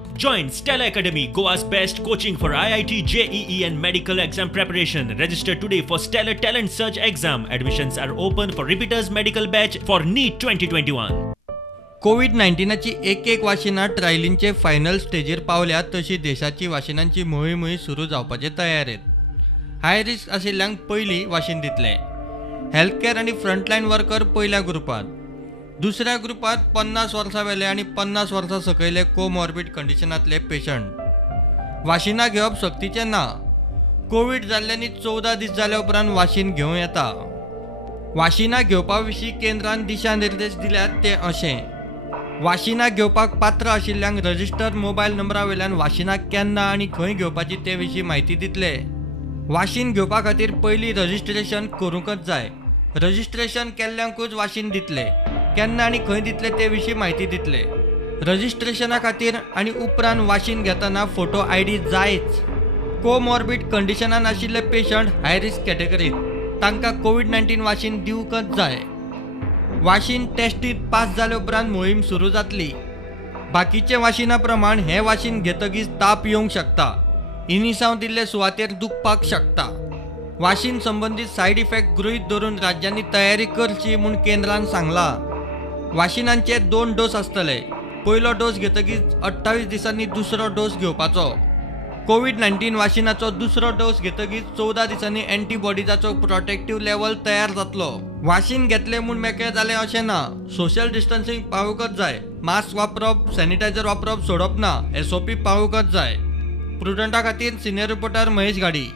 Join Stella Academy, Goa's best coaching for IIT, JEE and medical exam preparation. Register today for Stellar Talent Search exam. Admissions are open for repeaters medical batch for NEET 2021. कोविड-19ची एक वाशिनां ट्रायलींचे final स्टेजीर पावल्या तशी देशाची वाशिनांची मोहीम सुरू जावपाचे तयारेत. High risk आशिल्ल्यांक पयलीं वाशीन दितले. हेल्थ केअर आनी फ्रंटलायन वर्कर पयल्या ग्रुपांत. दुसऱ्या ग्रुपांत 50 वर्सां वेले आनी 50 वर्सां सकयले कोमॉर्बिड कंडिशनांतले पेशंट. वाशिनां घेवप सक्तीचें ना. कोविड जाल्ल्यांनी 14 दीस जाल्या उपरांत वाशीन घेवं येता. वाशिनां घेवपा विशीं केंद्रान दिशानिर्देश दिल्यात ते अशें. वाशिनां घेवपाक पात्र आशिल्ल्यांक रजिस्टर्ड मोबायल नंबरा वयल्यान वाशिनां केन्ना आनी खंय घेवपाची ते विशीं म्हायती दितले. वाशीन घेवपा खातीर पयलीं रजिस्ट्रेशन करूंकच जाय. रजिस्ट्रेशन केल्ल्यांकूच वाशीन दितले. केन्ना आनी खंय दितले ते विशीं म्हायती दितले. रजिस्ट्रेशना खातीर आनी उपरांत वाशीन घेतना फोटो आयडी जायच. कोमॉर्बिड कंडिशनान आशिल्ले पेशंट हाय रिस्क कॅटेगरींत. तांकां कोविड-19 वाशीन दिवंकच जाय. वाशीन टेस्टीत पास जाले उपरांत मोहीम सुरू जातली. बाकीचे वाशिना प्रमाण हे वाशीन घेतकीच ताप येवंक शकता. इनिसांव दिल्ले सुवातेर दुखपाक शकता. वाशीन संबंदीत सायड इफेक्ट गृहीत धरून राज्यांनी तयारी करची म्हूण केंद्रान सांगला. वाशिनांचे 2 डोस आसतले. पयलो डोस घेतकीच 28 दिसांनी दुसरो डोस घेवपाचो. कोविड-19 वाशिनाचो दुसरो डोस घेतकीच 14 दिसांनी एंटीबॉडीजाचो प्रोटेक्टिव्ह लेवल तयार जातलो. वाशीन घेतले म्हूण मेकळे जाले अशें ना. सोशल डिस्टन्सिंग पाळूंकच जाय. मास्क वापरप, सॅनिटायझर वापरप सोडप ना. SOP पाळूंकच जाय. प्रुडंटा खातीर सिनियर रिपोर्टर महेश गाडी.